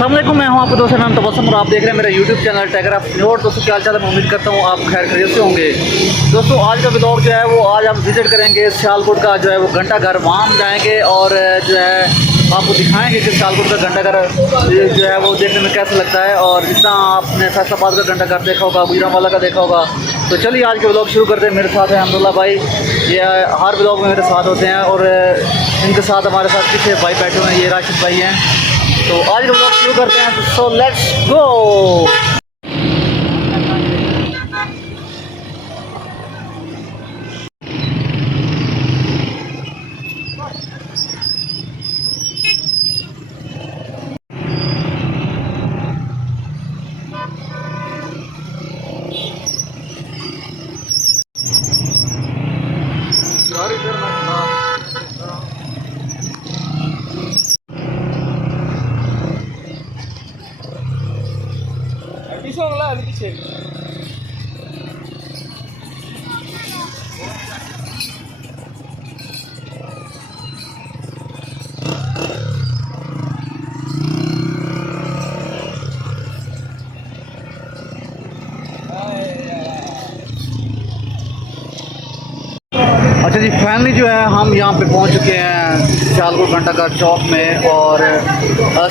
अस्सलामुअलैकुम, मैं हूं आपका दोस्त नाम तबस्सुम और आप देख रहे हैं मेरा YouTube channel tiger of note. दोस्तों क्या हाल चाल है, मैं उम्मीद करता हूं आप खैर खैरियत से होंगे। दोस्तों आज का व्लॉग जो है वो आज हम विज़िट करेंगे सियालकोट का जो है वो घंटा घर, वहाँ हम जाएंगे और जो है आपको दिखाएंगे कि सियालकोट का घंटा घर जो है वो देखने में कैसा लगता है। और जिस तरह आपने फैसलाबाद का घंटा घर देखा होगा, गुजरांवाला का देखा होगा, तो चलिए आज के व्लॉग शुरू करते हैं। मेरे साथ है अब्दुल्ला भाई, ये हर व्लॉग में मेरे साथ होते हैं और इनके साथ हमारे साथ पीछे भाई बैठे हुए हैं, ये राशिद भाई हैं। तो आज का व्लॉग शुरू करते हैं, सो लेट्स गो। अच्छा जी, फाइनली जो है हम यहाँ पे पहुँच चुके हैं सियालकोट घंटा घर चौक में। और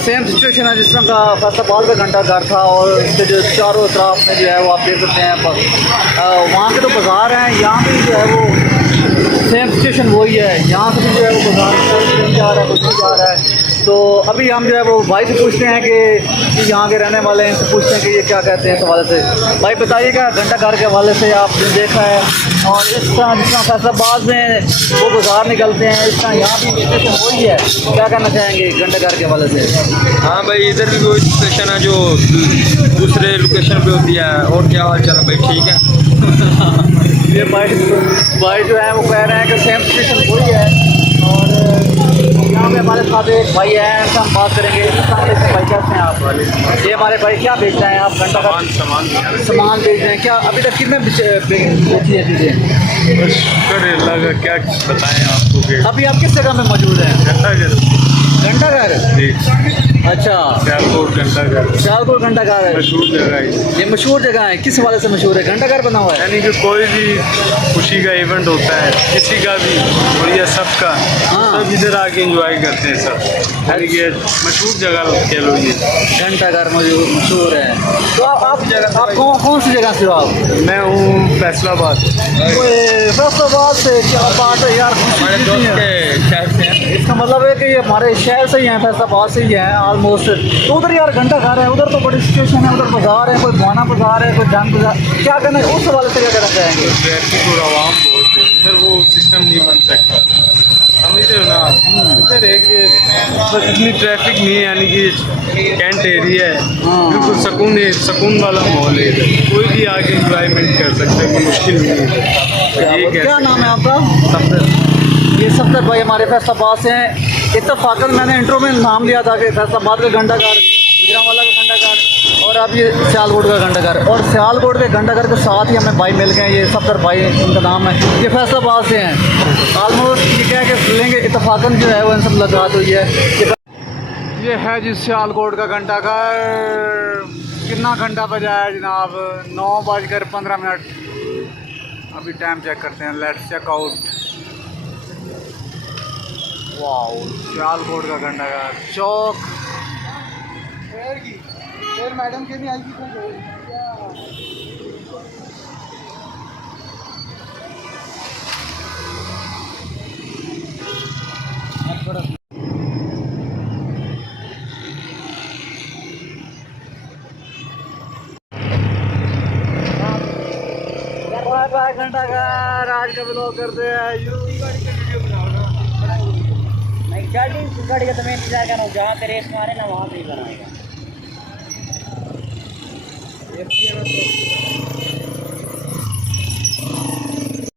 सेम सिचुएशन है जिस तरह का फैसलाबाद का घंटा घर था, और इसके जो चारों तरफ में जो है वो आप देख सकते हैं वहाँ के तो बाज़ार हैं, यहाँ भी जो है वो सेम सिचुएशन वही है। यहाँ से भी जो है वो बाज़ार जा रहा है, कुछ नहीं जा रहा है। तो अभी हम जो है वो भाई से पूछते हैं कि यहाँ के रहने वाले हैं, इनसे पूछते हैं कि ये क्या कहते हैं इस हवाले से। भाई बताइएगा घंटा घर के हवाले से आपने देखा है, और इस तरह जिस तरह फैसलाबाद में वो बाज़ार निकलते हैं, इस तरह यहाँ भी सिचुएशन वही है। क्या कहना चाहेंगे घंटा घर के हवाले से? हाँ भाई, इधर भी वही सिचुएशन है जो दूसरे लोकेशन पे होती है। और क्या हाल चाल है भाई? ठीक है। ये भाई जो है वो कह रहे हैं कि सेम सिचुएशन वही है। और यहाँ पे हमारे साथ एक भाई हैं, इनसे हम बात करेंगे। भाई कैसे हैं आप? ये हमारे भाई क्या बेच रहे हैं आप? घंटा का सामान बेच रहे हैं क्या? अभी तक कितने बेची है चीज़ें? बस शुक्र अल्लाह का, क्या बताएं आपको कि अभी आप किस जगह में मौजूद हैं? घंटा घर घंटा घर? जी, अच्छा, सियालकोट घंटा घर सियालकोट घंटा घर है। मशहूर जगह है। ये मशहूर जगह है, किस हवाले से मशहूर है? घंटा घर बना हुआ है यानी कि कोई भी खुशी का इवेंट होता है, किसी का भी और या सबका, हाँ। सब इधर आके एंजॉय करते हैं सब। यानी कि मशहूर जगह कह लो ये घंटा घर मशहूर है। तो आप कौन सी जगह से हो आप? मैं हूँ फैसलाबाद। फैसलाबाद से? क्या बात है यार, हमारे दोस्त के शहर से हैं। इसका मतलब है कि ये हमारे शहर से ही हैं, फैसलाबाद से ही हैं ऑलमोस्ट। तो उधर यार घंटा घर है, उधर तो बड़ी सिचुएशन है, उधर बाजार है, कोई बुआना बाजार है, कोई जान बाजार। क्या करना है उस हवाले से, क्या करना चाहेंगे? ट्रैफिक और आवाम बहुत है इधर, वो सिस्टम नहीं बन सकता, समझ रहे हो ना। इधर है कि बस इतनी ट्रैफिक नहीं है, यानी कि कैंट एरिया है, बिल्कुल सुकून वाला माहौल है इधर। कोई भी आके इंजॉयमेंट कर सकता है, कोई मुश्किल नहीं है। क्या नाम है आपका? सफर। ये सफ्तर भाई हमारे फैसलाबाद से हैं। इत्तफाकन मैंने इंट्रो में नाम लिया था कि फैसलाबाद का घंटा घर, गुजरांवाला का घंटा घर, और अब ये सियालकोट का घंटा घर। और सियालकोट के घंटा घर के साथ ही हमें भाई मिल गए, ये सफ्तर भाई उनका नाम है, ये फैसलाबाद से हैं ऑलमोस्ट। ये क्या है कि लेंगे इत्तफाकन जो है वो इन सब मुलाकात हुई है। ये है जी सियालकोट का घंटा घर। कितना घंटा बजा है जनाब? 9:15। अभी टाइम चेक करते हैं, let's check out. Wow, Sialkot का घंटा घर चौक। मैडम के नहीं आएगी घंटा घर। आज का ब्लॉग करते हैं गाड़ी का, तुम्हें इंतजार करना, जहाँ पे रेस मारे ना वहाँ पे ही बनाएगा।